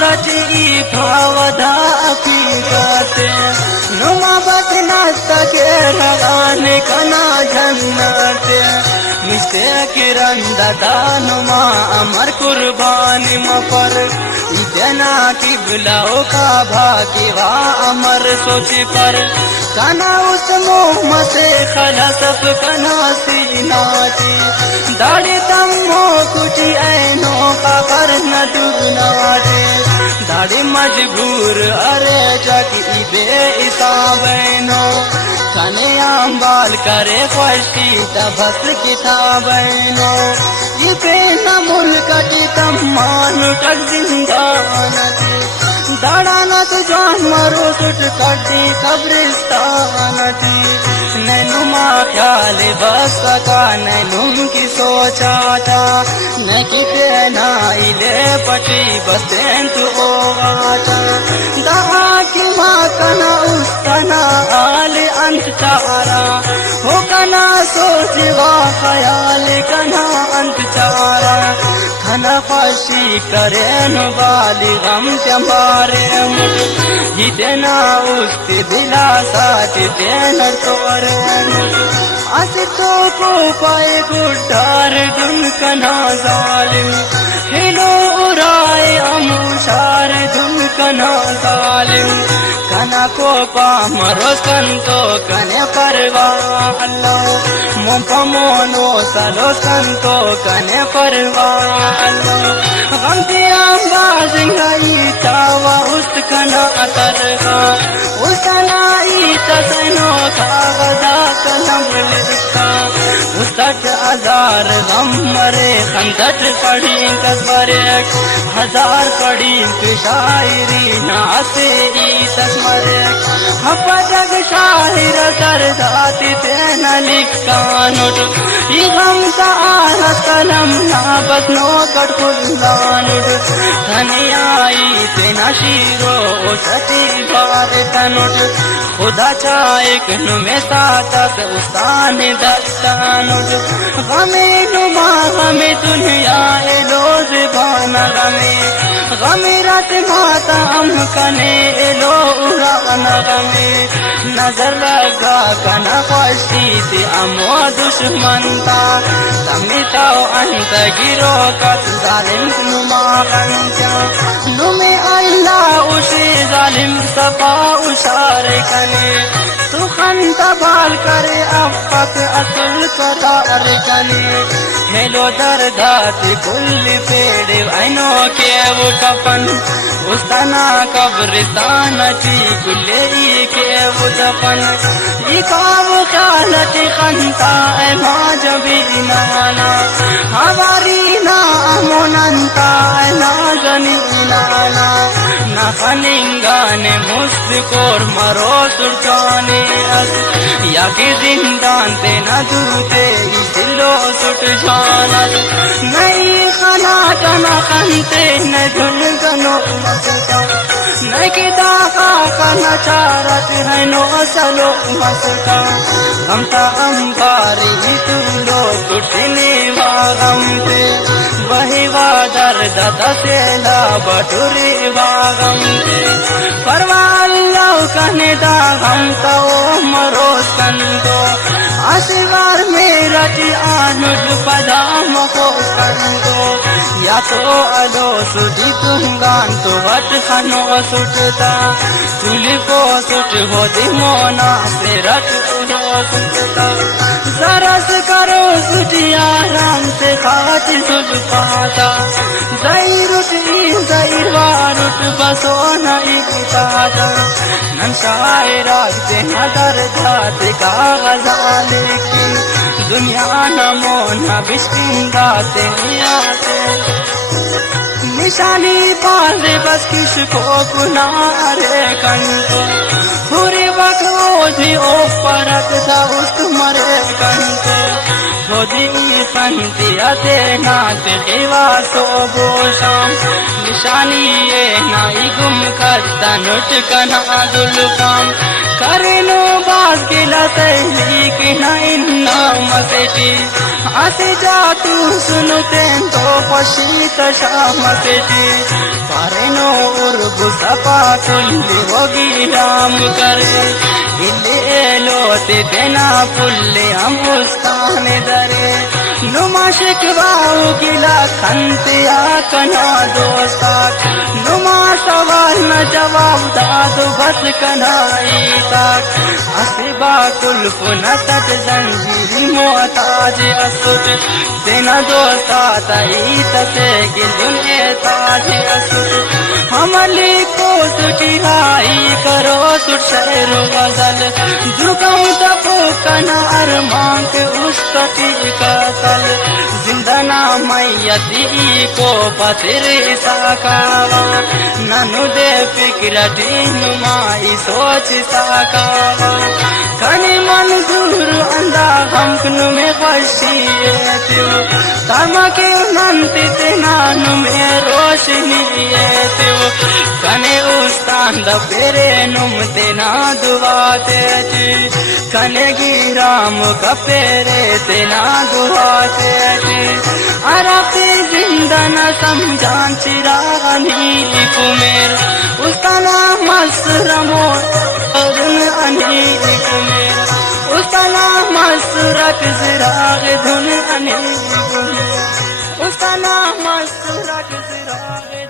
रची खावधा पीते नुमा बदना तके लगाने कना जन्नते मिस्ते किरण दादा नुमा अमर कुर्बानी मपर इतना किबलाओ का भागीवा अमर सोच पर कना उस मोह से खला सब कना सीनाती दाढ़ी तम हो कुछ ऐनो का कर न डूबनाटे दाढ़ी मजबूर अरे चकी बेइसाबैनो कने आंबाल करे खुशी तबस किताबैनो ये बेना मुल्क की तम्मान तक जिंदानती दाड़ानत जान मरो सुट कटी कब्रिस्तानती नैनुमा ख्याल बस सका नैनुम की सोचा था न किते नाइले पटी बसें तू ओ आटा दहा की माँ कना उस कना आल अंत चारा हो कना सोचवा ख्याल कना अंत चारा खना फाशी करे नुबाली गम चंबारे हितना उसके दिला साथ देनर तोरे अस तो को पाए गुड्डार दुन कना जालिम हिलो उराए अमुशार दुन कना जालिम कना को पा मरो संतो कने परवा अल्लाह मोपा मोनो सलो संतो कने परवा अल्लाह गम दिया बाजिंगाई चावा उस कना तरगा उसनाई तसनो कागदा कलम लिखा उसट हजार गम मरे खंदट पड़ी कसबरे हजार पड़ी शायरी नाते तस्मरे हपजग शाहिर सरदाती तेन लिखा नुट हम का कलम ना बसनो कटकुल्लानुट धनियाई तेना शीरो सती बार तनुट खुदा चाएक नुमे सातस उस्तान दस्तानुट गमे नुमा गमे दुनिया ए लोज बाना गमे रात माता हम कने ए लो उड़ाना गमे नजर लगा कना खुशी थी अमो दुश्मन था तमिता अंत गिरो कत जालिम नुमा कंचा नुमे अल्लाह उसे जालिम सफा उशार कने तू खंता बाल करे अफत अतुल करार कने हेलो दर्दात कुल पेड़ ऐनो के वो कफन उस्ताना कब्रिस्तान ची कुल्ले के वो दफन इकाव कालत खंता ए माजबी नाना हमारी ना मोनंता ना जनी नाना ना खनिंगाने मुस्तकोर मरो सुरचाने या के जिंदान ते ना दूते दिलो सुट जाना नहीं खना कना खंते न धुन कनो मसका न के दाखा कना चारत है नो असलो मसका हम ता अंबारी तू लो कुटने वागम पे वही वादर दादा से ला बटुरे वागम पे परवाल्ला कहने दा हम तो मरो संतो आशीर्वाद मेरा टी आनुज पदाम को संतो या तो अलो सुधी तुंगान तो वट खनो सुटता चुली को सुट हो दिमोना से रट उड़ो सुटता सरस करो सुटिया राम से खाच सुट पाता जैरुट जैर वारुट बसो नहीं ताता नन शायरा ते नदर जात कागजाले की दुनिया नमो न बिस्किंदा ते आते निशानी पाले बस किसको कुनारे कंतो पूरे वक्त ओझी ओ परत था उस तुम्हारे कंतो छोदी खंती अते नाते हेवा सो बोशाम निशानी ये नाई गुम करता नुट कना दुलकाम करेनो बाज के लते की ना इन्ना मसेटी आसे जा तू सुनते तो पशीत शाम सेठी पारेनो उर्बु सपा कुल्ली होगी राम करे इले लोते देना पुल्ले हम उस्ताने दरे नुमा शिकवाऊ गिला खंतिया कना दोस्ता नुमा सवाल न जवाब दादू बस कनाई तक असिबा कुल्फ न तट जंजीर मोहताज असुद देना दोस्ता तई तसे गिलुन ताज असुद हमली को सुटिहाई करो सुशेरु गजल दुकाऊं तपो कनार मांग उस कटी कतल जिंदना मैयती को पतिरे साकावा ननु दे फिक्र दीन माई सोच साकावा कनी मंजूर अंदा हमकनु में खशियतु तमके नंति तेनानु में रोशनी तु कने उस्तान द पेरे नुम तेना दुआ तेजी कने गिराम कपेरे तेना दुआ तेजी अरबी जिंदन समझान चिरानी कुमेर उस्ताना मसरमो अरुण अनी कुमेर उस्ताना मसरक जिराग धुन अनी कुमेर उस्ताना मसरक जिराग